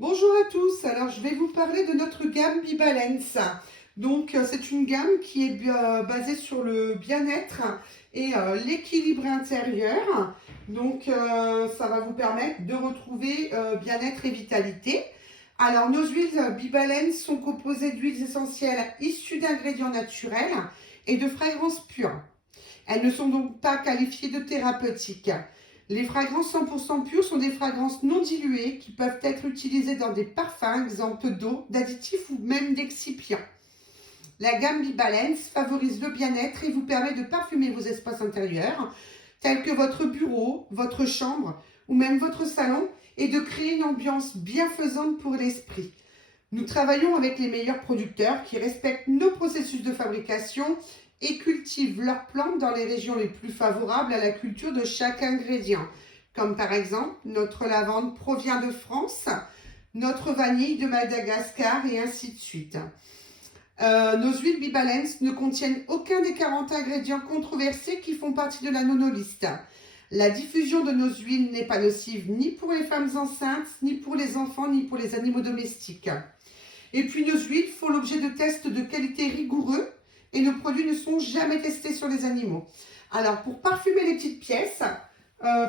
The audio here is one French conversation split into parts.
Bonjour à tous, alors je vais vous parler de notre gamme Bibalance. Donc c'est une gamme qui est basée sur le bien-être et l'équilibre intérieur. Donc ça va vous permettre de retrouver bien-être et vitalité. Alors nos huiles Bibalance sont composées d'huiles essentielles issues d'ingrédients naturels et de fragrances pures. Elles ne sont donc pas qualifiées de thérapeutiques. Les fragrances 100% pures sont des fragrances non diluées qui peuvent être utilisées dans des parfums, exemple d'eau, d'additifs ou même d'excipients. La gamme Bibalance favorise le bien-être et vous permet de parfumer vos espaces intérieurs, tels que votre bureau, votre chambre ou même votre salon, et de créer une ambiance bienfaisante pour l'esprit. Nous travaillons avec les meilleurs producteurs qui respectent nos processus de fabrication et cultivent leurs plantes dans les régions les plus favorables à la culture de chaque ingrédient. Comme par exemple, notre lavande provient de France, notre vanille de Madagascar et ainsi de suite. Nos huiles Bibalance ne contiennent aucun des 40 ingrédients controversés qui font partie de la nonoliste. La diffusion de nos huiles n'est pas nocive ni pour les femmes enceintes, ni pour les enfants, ni pour les animaux domestiques. Et puis nos huiles font l'objet de tests de qualité rigoureux et nos produits ne sont jamais testés sur les animaux. Alors pour parfumer les petites pièces,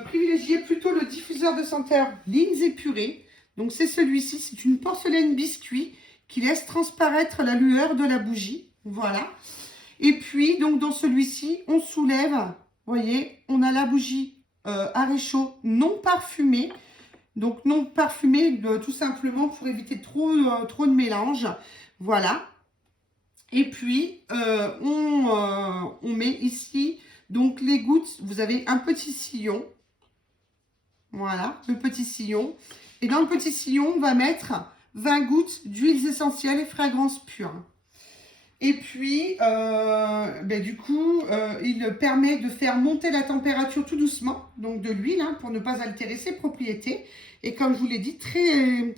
privilégiez plutôt le diffuseur de senteur Lignes épurées. Donc c'est celui-ci, c'est une porcelaine biscuit qui laisse transparaître la lueur de la bougie. Voilà. Et puis donc dans celui-ci, on soulève, vous voyez, on a la bougie à réchaud non parfumée. Donc non parfumée, tout simplement pour éviter trop de mélange. Voilà. Et puis, on met ici, donc les gouttes, vous avez un petit sillon. Voilà, le petit sillon. Et dans le petit sillon, on va mettre 20 gouttes d'huiles essentielles et fragrances pures. Et puis, du coup, il permet de faire monter la température tout doucement, donc de l'huile, hein, pour ne pas altérer ses propriétés. Et comme je vous l'ai dit, très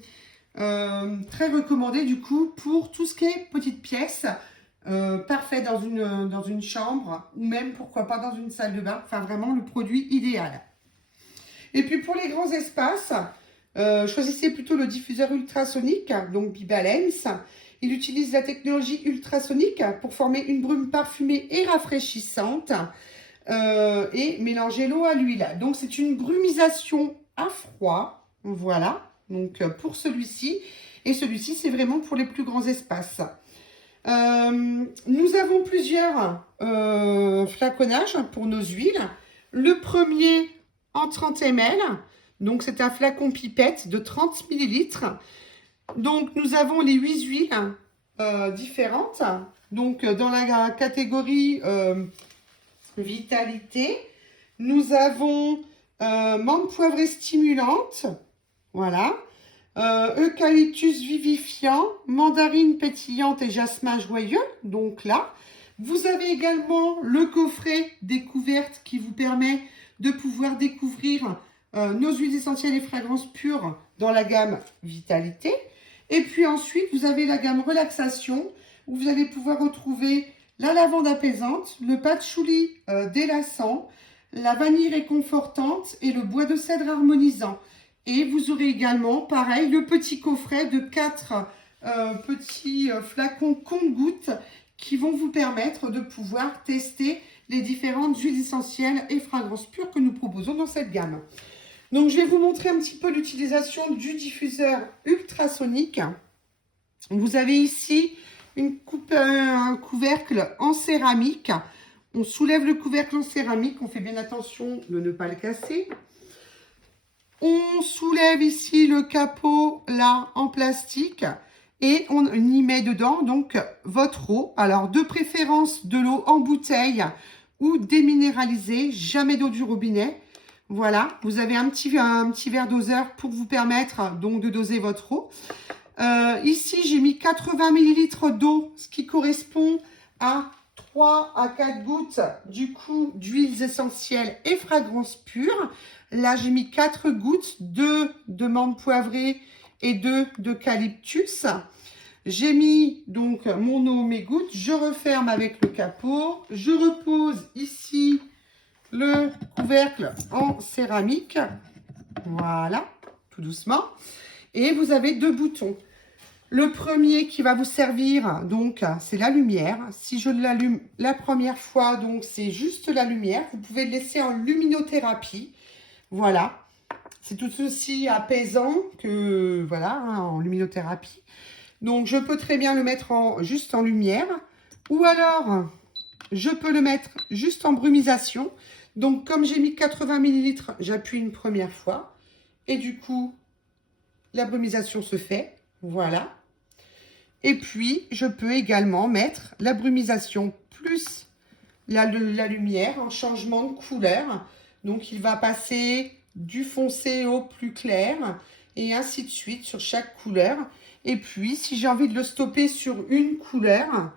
recommandé du coup pour tout ce qui est petite pièce, parfait dans une chambre ou même pourquoi pas dans une salle de bain. Enfin vraiment le produit idéal. Et puis pour les grands espaces, choisissez plutôt le diffuseur ultrasonique, donc Bibalance. Il utilise la technologie ultrasonique pour former une brume parfumée et rafraîchissante et mélanger l'eau à l'huile. Donc c'est une brumisation à froid. Voilà, donc pour celui-ci. Et celui-ci, c'est vraiment pour les plus grands espaces. Nous avons plusieurs flaconnages pour nos huiles. Le premier en 30 ml. Donc c'est un flacon pipette de 30 millilitres. Donc, nous avons les 8 huiles différentes. Donc, dans la catégorie vitalité, nous avons menthe poivrée stimulante. Voilà. Eucalyptus vivifiant, mandarine pétillante et jasmin joyeux. Donc là, vous avez également le coffret découverte qui vous permet de pouvoir découvrir nos huiles essentielles et fragrances pures dans la gamme vitalité. Et puis ensuite, vous avez la gamme relaxation où vous allez pouvoir retrouver la lavande apaisante, le patchouli délassant, la vanille réconfortante et le bois de cèdre harmonisant. Et vous aurez également, pareil, le petit coffret de 4 petits flacons compte-gouttes qui vont vous permettre de pouvoir tester les différentes huiles essentielles et fragrances pures que nous proposons dans cette gamme. Donc, je vais vous montrer un petit peu l'utilisation du diffuseur ultrasonique. Vous avez ici un couvercle en céramique. On soulève le couvercle en céramique. On fait bien attention de ne pas le casser. On soulève ici le capot là en plastique et on y met dedans donc votre eau. Alors, de préférence de l'eau en bouteille ou déminéralisée, jamais d'eau du robinet. Voilà, vous avez un petit verre doseur pour vous permettre donc de doser votre eau. Ici, j'ai mis 80 ml d'eau, ce qui correspond à 3 à 4 gouttes du coup d'huiles essentielles et fragrances pures. Là, j'ai mis 4 gouttes, 2 de menthe poivrée et 2 d'eucalyptus. J'ai mis donc mon eau, mes gouttes. Je referme avec le capot. Je repose ici le couvercle en céramique. Voilà, tout doucement. Et vous avez 2 boutons. Le premier qui va vous servir, donc, c'est la lumière. Si je l'allume la première fois, donc, c'est juste la lumière. Vous pouvez le laisser en luminothérapie. Voilà. C'est tout aussi apaisant que, voilà, hein, en luminothérapie. Donc, je peux très bien le mettre juste en lumière. Ou alors, je peux le mettre juste en brumisation. Donc, comme j'ai mis 80 ml, j'appuie une première fois. Et du coup, la brumisation se fait. Voilà. Et puis, je peux également mettre la brumisation plus la lumière en changement de couleur. Donc, il va passer du foncé au plus clair et ainsi de suite sur chaque couleur. Et puis, si j'ai envie de le stopper sur une couleur,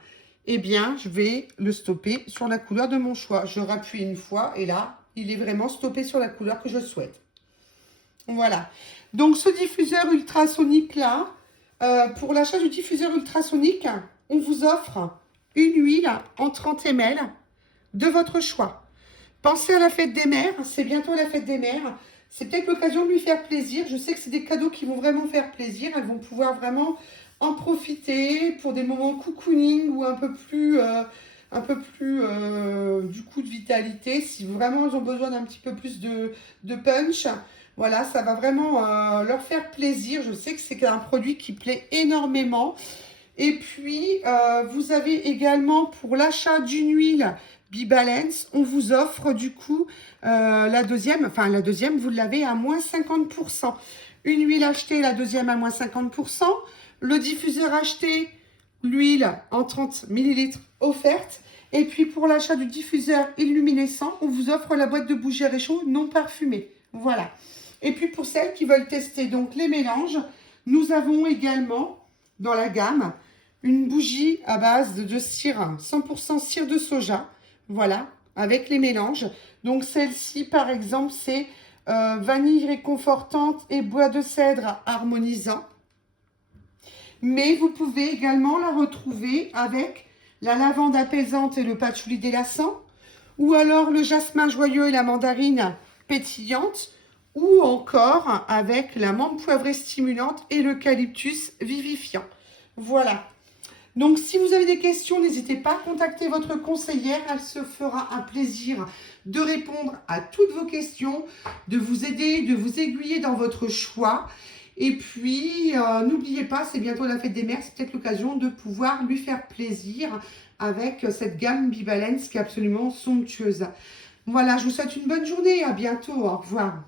eh bien, je vais le stopper sur la couleur de mon choix. Je rappuie une fois et là, il est vraiment stoppé sur la couleur que je souhaite. Voilà. Donc, ce diffuseur ultrasonique là, pour l'achat du diffuseur ultrasonique, on vous offre une huile en 30 ml de votre choix. Pensez à la fête des mères, c'est bientôt la fête des mères. C'est peut-être l'occasion de lui faire plaisir. Je sais que c'est des cadeaux qui vont vraiment faire plaisir. Elles vont pouvoir vraiment en profiter pour des moments cocooning ou un peu plus du coup de vitalité. Si vraiment elles ont besoin d'un petit peu plus de punch, voilà, ça va vraiment leur faire plaisir. Je sais que c'est un produit qui plaît énormément. Et puis, vous avez également pour l'achat d'une huile B-Balance, on vous offre du coup la deuxième, vous l'avez à moins 50%. Une huile achetée, la deuxième à moins 50%. Le diffuseur acheté, l'huile en 30 ml offerte. Et puis pour l'achat du diffuseur illuminescent, on vous offre la boîte de bougies à réchaud non parfumée. Voilà. Et puis pour celles qui veulent tester donc les mélanges, nous avons également dans la gamme une bougie à base de cire, 100% cire de soja. Voilà, avec les mélanges. Donc celle-ci par exemple, c'est vanille réconfortante et bois de cèdre harmonisant. Mais vous pouvez également la retrouver avec la lavande apaisante et le patchouli délassant, ou alors le jasmin joyeux et la mandarine pétillante, ou encore avec la menthe poivrée stimulante et l'eucalyptus vivifiant. Voilà. Donc, si vous avez des questions, n'hésitez pas à contacter votre conseillère. Elle se fera un plaisir de répondre à toutes vos questions, de vous aider, de vous aiguiller dans votre choix. Et puis, n'oubliez pas, c'est bientôt la fête des mères. C'est peut-être l'occasion de pouvoir lui faire plaisir avec cette gamme B-Balance qui est absolument somptueuse. Voilà, je vous souhaite une bonne journée. À bientôt. Au revoir.